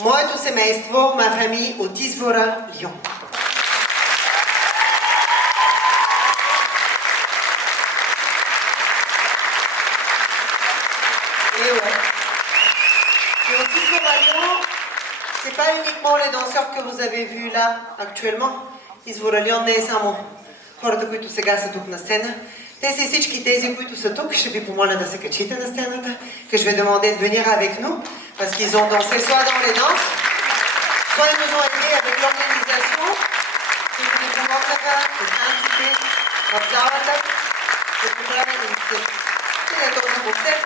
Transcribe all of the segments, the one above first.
моето семейство, ma famille от Извора, Лион. Et ouais. Et au Извора, Лион, c'est pas uniquement les danseurs que vous avez vus là actuellement. Извора, Лион не е само хората, които сега са тук на сцена. Те са всички тези, които са тук. Ще ви помоля да се качите на сцената. Que je vais demander de venir avec nous, parce qu'ils ont dansé soit dans les danses, soit ils nous ont aidés avec l'organisation. Които ни помогнаха с танците в залата, да поправим на този концерт.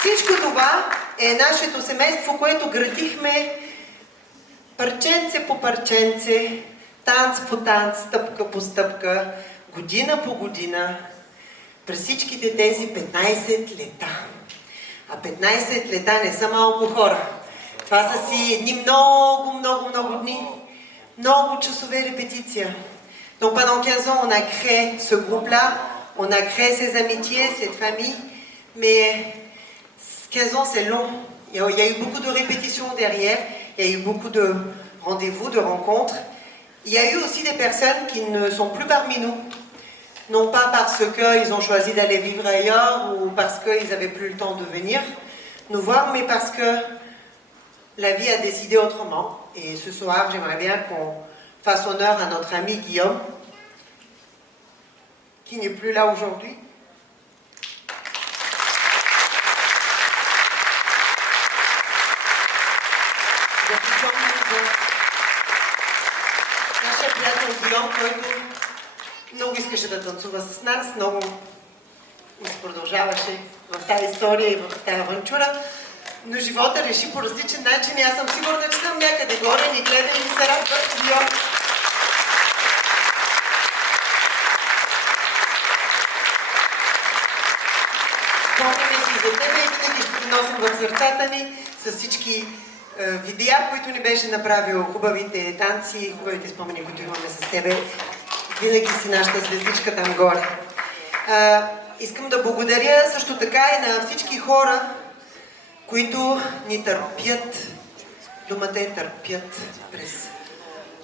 Всичко това е нашето семейство, което градихме парченце по парченце, танц по танц, стъпка по стъпка, година по година, през всичките тези 15 лета. А 15 лета не са малко хора. Това са си едни много дни, много часове репетиция. Donc pendant 15 ans, on a créé ce groupe-là, on a créé ces amitiés, cette famille, mais 15 ans c'est long. Il y a eu beaucoup de répétitions derrière, il y a eu beaucoup de rendez-vous, de rencontres. Il y a eu aussi des personnes qui ne sont plus parmi nous, non pas parce qu'ils ont choisi d'aller vivre ailleurs ou parce qu'ils n'avaient plus le temps de venir nous voir, mais parce que la vie a décidé autrement. Et ce soir, j'aimerais bien qu'on fasse honneur à notre ami Guillaume, qui n'est plus là aujourd'hui. Нашия приятел Гийом, който много искаше да танцува с нас, много се продължаваше в тази история и в тази авантюра, но живота реши по различен начин и аз съм сигурна, че съм някъде горе, ни гледа и ни се радва. Гийом. Спомняме си за тебе и винаги ще ги носим в сърцата ни с всички видеа, които ни беше направил, хубавите танци, хубавите спомени, които имаме с тебе. Винаги си нашата звездичка там горе. Искам да благодаря също така и на всички хора, които ни търпят. Думата е търпят през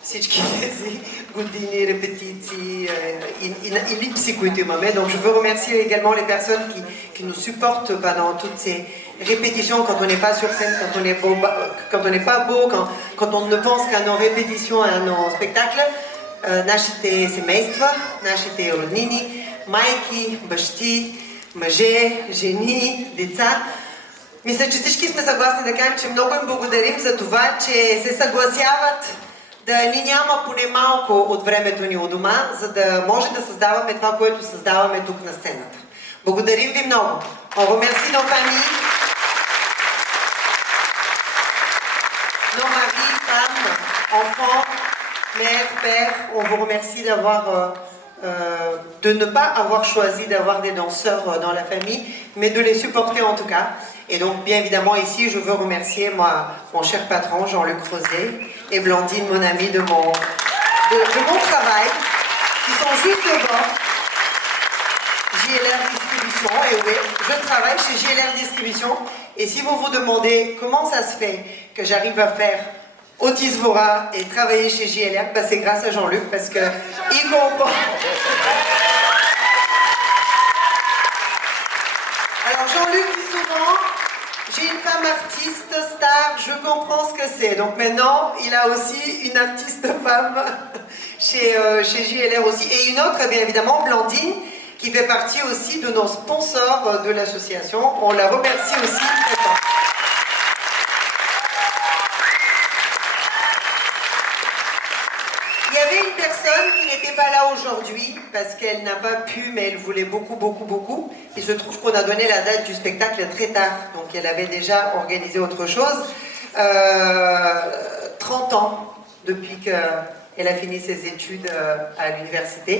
всички тези години, репетиции и липси, които имаме. Donc je veux remercier également les personnes qui nous supportent pendant toutes ces répétitions, quand on n'est pas sur scène, quand on n'est pas beau, quand on ne pense qu'à nos répétitions, à nos spectacles. Нашите семейства, нашите роднини, майки, бащи, мъже, жени, деца. Мисля, че всички сме съгласни да кажем, че много им благодарим за това, че се съгласяват да ни няма поне малко от времето ни у дома, за да може да създаваме това, което създаваме тук на сцената. Благодарим ви много. On remercie nos familles, nos maris, femmes, enfants, mère, père. On vous remercie de ne pas avoir choisi d'avoir des danseurs dans la famille, mais de les supporter en tout cas. Et donc, bien évidemment, ici, je veux remercier mon cher patron, Jean-Luc Rosé, et Blandine, mon amie, de mon travail, qui sont juste devant. JLR Distribution, et oui, je travaille chez JLR Distribution, et si vous vous demandez comment ça se fait que j'arrive à faire Otis Vora et travailler chez JLR, bah c'est grâce à Jean-Luc, parce qu'il comprend. Alors Jean-Luc dit souvent, j'ai une femme artiste, star, je comprends ce que c'est. Donc maintenant, il a aussi une artiste femme chez JLR aussi. Et une autre, bien évidemment, Blandine, qui fait partie aussi de nos sponsors de l'association. On la remercie aussi très fort. Il y avait une personne qui n'était pas là aujourd'hui parce qu'elle n'a pas pu, mais elle voulait beaucoup. Il se trouve qu'on a donné la date du spectacle très tard, donc elle avait déjà organisé autre chose. 30 ans depuis qu'elle a fini ses études à l'université.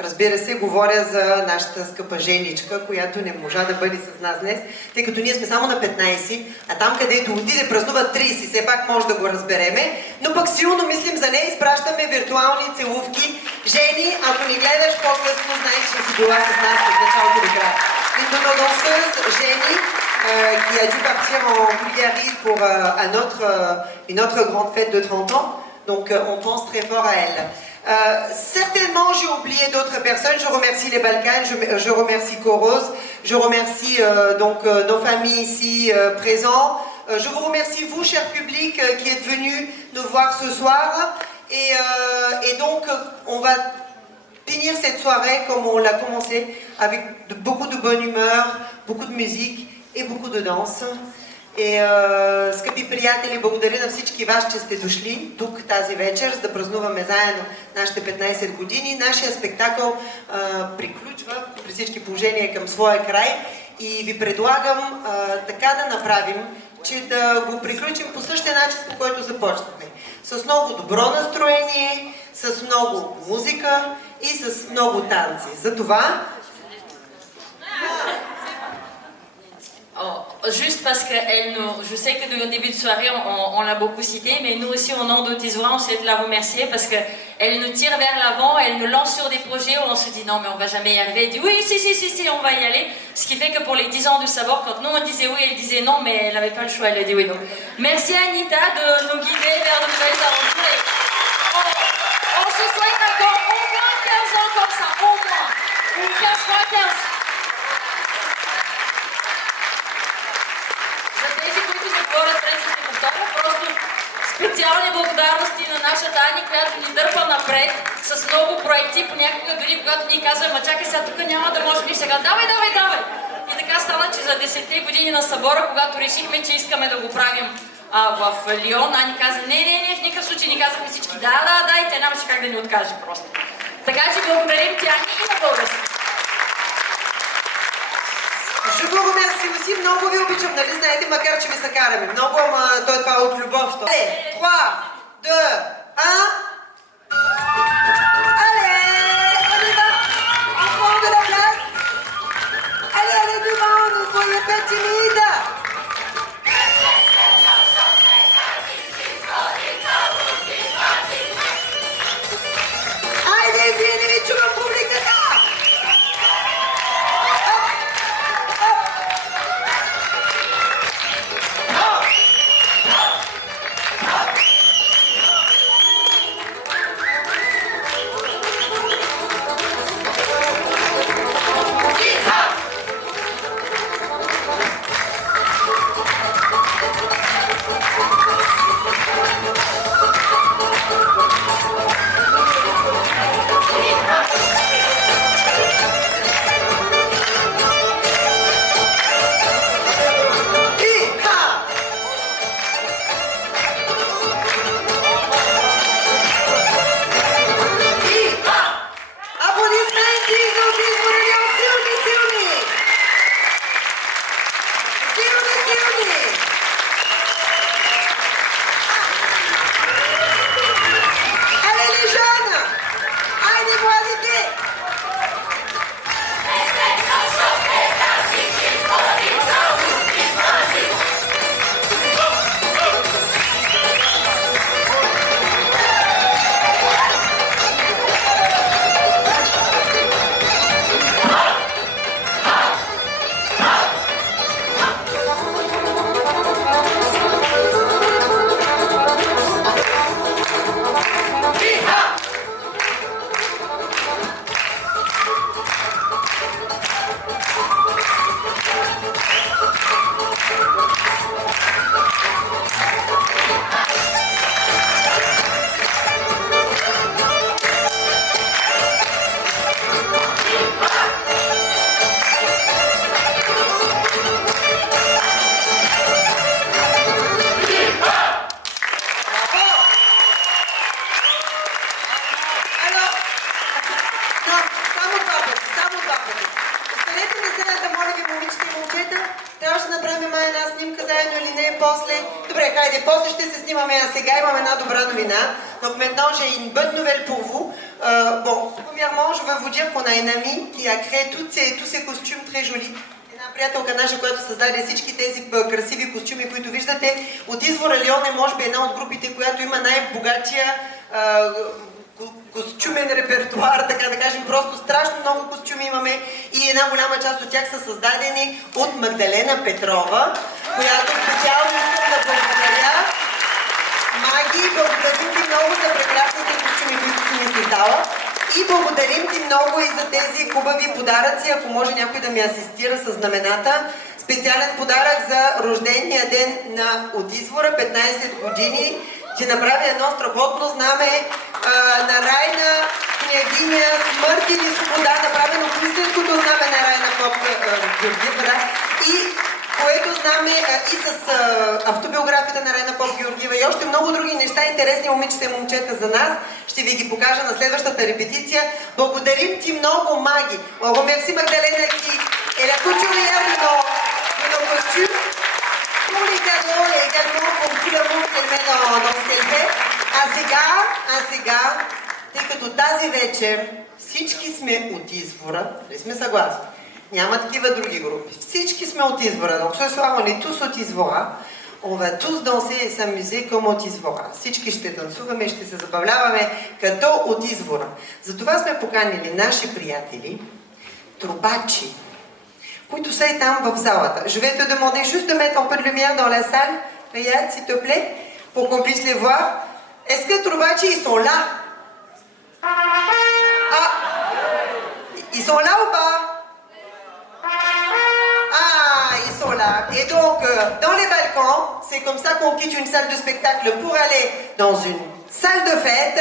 Разбира се, говоря за нашата скъпа женичка, която не можа да бъде с нас днес, тъй като ние сме само на 15, а там където отиде празнува 30, все пак може да го разбереме, но пък силно мислим за нея, изпращаме виртуални целувки. Жени, ако ни гледаш по-късно, знаеш, че си била с нас от началото до края. Une de nos danseuses, Jenny, qui a dû partir en Bulgarie pour une autre grande fête de 30 ans. Donc on pense très fort à elle. Certainement j'ai oublié d'autres personnes. Je remercie les Balkans, je remercie Koros, je remercie nos familles ici présentes. Je vous remercie vous, cher public, qui êtes venus nous voir ce soir. Et donc on va finir cette soirée comme on l'a commencé, avec beaucoup de bonne humeur, beaucoup de musique и beaucoup de danse. И, скъпи приятели, благодаря на всички вас, че сте дошли тук тази вечер, за да празнуваме заедно нашите 15 години. Нашия спектакъл приключва при всички положения към своя край и ви предлагам така да направим, че да го приключим по същия начин, по който започнахме. С много добро настроение, с много музика и с много танци. Затова... Juste parce que je sais que au début de soirée, on l'a beaucoup citée, mais nous aussi, au nom d'Otis Voix, on souhaite la remercier parce qu'elle nous tire vers l'avant, elle nous lance sur des projets où on se dit non, mais on va jamais y arriver. Elle dit oui, si, on va y aller. Ce qui fait que pour les 10 ans de Sabor, quand nous on disait oui, elle disait non, mais elle n'avait pas le choix, elle a dit oui. Donc, merci Anita de nous guider vers de nouvelles aventures. Et on se souhaite encore au moins 15 ans comme ça, au moins. Ou 15 fois 15. Просто специални благодарности на нашата Ани, която ни дърпа напред с много проекти, понякога дори когато ние казваме, ма чакай сега, тук няма да можем, и сега давай. И така стана, че за 10-те години на събора, когато решихме, че искаме да го правим в Лион, Ани каза, не, в никакъв случай, ни казахме всички, да, и тя нямаше как да ни откаже просто. Така че благодарим тя и на български. Je vous remercie aussi, много ви обичам, нали знаете, макар че ми се караме. Много, ама той това е от любов. Allez, 3, 2, 1... Allez, on y va, on prend de la place. Allez, devant, ne soyez pas timides. Allez, vieni, tu vas public de ça. Donc maintenant j'ai une bonne nouvelle pour vous. Premièrement, je veux vous dire qu'on a une amie qui a créé tous ces costumes très jolis. Една приятелка наша, която създаде всички тези красиви костюми, които виждате. От извора Лион е може би една от групите, която има най-богатия костюмен репертуар, така да кажем, просто страшно много костюми имаме и една голяма част от тях са създадени от Магдалена Петрова, която специално искам да благодаря. Маги, благодарим ти много за прекрасните костюми, които си ми създала. И благодарим ти много и за тези хубави подаръци, ако може някой да ми асистира с знамената. Специален подарък за рождения ден от извора, 15 години. Ще направя едно страхотно знаме на Райна княгиня смърт или свобода, направено по истинското знаме на Райна Поп-Георгиева, да? И което знаме и с автобиографията на Райна Поп-Георгиева и още много други неща, интересни момичета и момчета за нас. Ще ви ги покажа на следващата репетиция. Благодарим ти много, Маги. Много мерси, Магдалена, qui est la couturière de nos costumes. Pour les cadeaux et également pour tout l'amour qu'elle met dans ce qu'elle fait. А сега, тъй като тази вечер всички сме от извора, нали сме съгласни? Няма такива други групи. Всички сме от извора. Donc ce soir on est tous от извора. On va tous danser et s'amuser comme от извора. Всички ще танцуваме и ще се забавляваме като от извора. Затова сме поканили наши приятели, трубачи, които са и там в залата. Je vais te demander juste de mettre un peu de lumière dans la salle, Riyad, s'il te plaît, pour qu'on puisse les voir. Est-ce que trubachis, ils sont là? Ah, ils sont là ou pas? Ah, ils sont là. Et donc, dans les balcons, c'est comme ça qu'on quitte une salle de spectacle pour aller dans une salle de fête.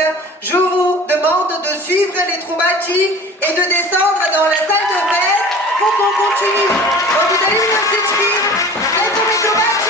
Je vous demande de suivre les trubachis et de descendre dans la salle de fête pour qu'on continue. Благодарим на всички. Ето ми трубачи!